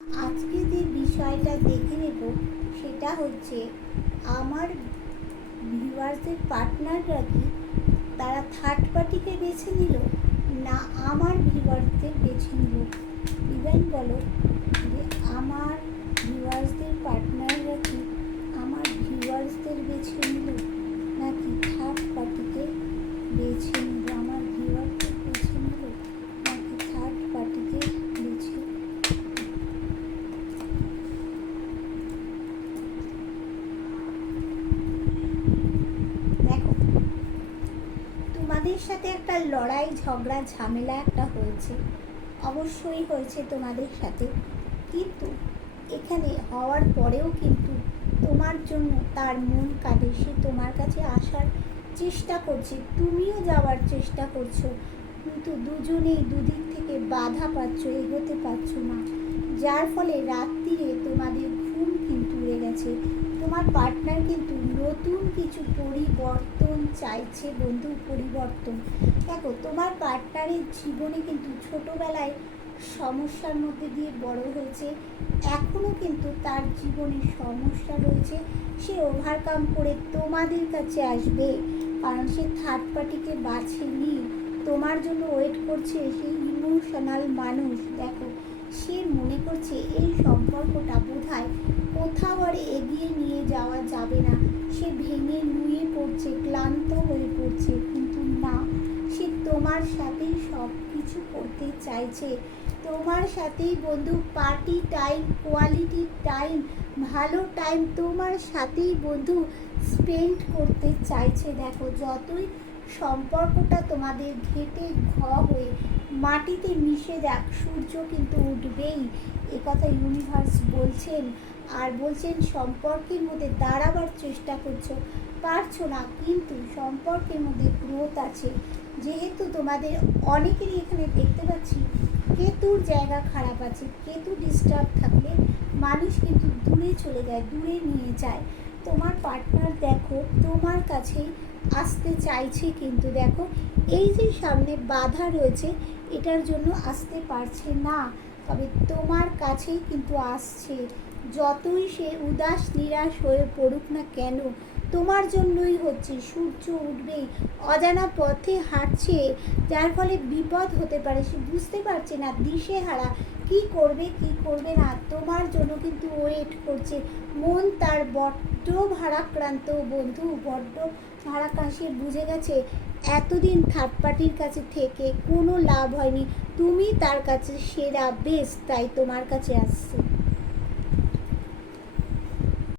আজকে যে বিষয়টা দেখে নেব সেটা হচ্ছে আমার ভিউয়ার্সদের পার্টনাররা কি তারা থার্ড পার্টিকে বেছে নিল না আমার ভিউয়ার্সদের বেছে নিল। ইভেন বলো যে আমার ভিউয়ার্সদের পার্টনাররা কি আমার ভিউয়ার্সদের বেছে নিল নাকি থার্ড পার্টিকে বেছে নিল, আমার ভিউয়ার্সদের বেছে নিল নাকি থার্ড পার্টিকে বেছে। দেখো, তোমাদের সাথে একটা লড়াই ঝগড়া ঝামেলা একটা হয়েছে, অবশ্যই হয়েছে তোমাদের সাথে, কিন্তু এখানে হওয়ার পরেও কিন্তু তোমার জন্য তার মন কাঁদে, সে তোমার কাছে আসার চেষ্টা করছে, তুমিও যাওয়ার চেষ্টা করছো, কিন্তু দুজনেই দুদিক থেকে বাধা পাচ্ছ, এগোতে পারছো না, যার ফলে রাত্রিরে তোমাদের ঘুম কিন্তু উড়ে গেছে। তোমার পার্টনার কিন্তু নতুন কিছু পরিবর্তন চাইছে বন্ধু, পরিবর্তন। দেখো, তোমার পার্টনারের জীবনে কিন্তু ছোটোবেলায় সমস্যার মধ্যে দিয়ে বড় হয়েছে, এখনও কিন্তু তার জীবনে সমস্যা রয়েছে, সে ওভারকাম করে তোমাদের কাছে আসবে, কারণ সে থার্ড পার্টিকে বাছেনি, তোমার জন্য ওয়েট করছে। সেই ইমোশনাল মানুষ, দেখো সে মনে করছে এই সম্পর্কটা বোধহয় কোথাও আর এগিয়ে নিয়ে যাওয়া যাবে না, সে ভেঙে নুয়ে পড়ছে, ক্লান্ত হয়ে পড়ছে, কিন্তু না, সে তোমার সাথেই সব কিছু করতে চাইছে, তোমার সাথেই বন্ধু পার্টি টাইম, কোয়ালিটি টাইম, ভালো টাইম তোমার সাথেই বন্ধু স্পেন্ড করতে চাইছে। দেখো, যতই সম্পর্কটা তোমাদের ঘেটে হয়ে মাটিতে মিশে যাক, সূর্য কিন্তু উঠবেই, একথা ইউনিভার্স বলছেন। আর বলছেন সম্পর্কের মধ্যে দাঁড়াবার চেষ্টা করছো, পারছো না, কিন্তু সম্পর্কের মধ্যে গ্রোথ আছে, যেহেতু তোমাদের অনেকেরই এখানে দেখতে পাচ্ছি কেতুর জায়গা খারাপ আছে, কেতু ডিস্টার্ব থাকলে মানুষ কিন্তু দূরে চলে যায়, দূরে নিয়ে যায়। তোমার পার্টনার দেখো তোমার কাছেই আসতে চাইছে, কিন্তু দেখো এই যে সামনে বাধা রয়েছে এটার জন্য আসতে পারছে না, তবে তোমার কাছেই কিন্তু আসছে। যতই সে উদাস নিরাশ হয়ে পড়ুক না কেন, তোমার জন্যই হচ্ছে, সূর্য উঠবেই, অজানা পথে হাঁটছে, যার ফলে বিপদ হতে পারে, সে বুঝতে পারছে না, দিশেহারা, কি করবে কি করবে না, তোমার জন্য কিন্তু ওয়েট করছে। মন তার বড্ড ভারাক্রান্ত বন্ধু, বড্ড ভারাক্রান্ত, সে বুঝে গেছে এতদিন থার্ড পার্টির কাছে থেকে কোনো লাভ হয়নি, তুমি তার কাছে সেরা, বেস্ট, তাই তোমার কাছে আসছে।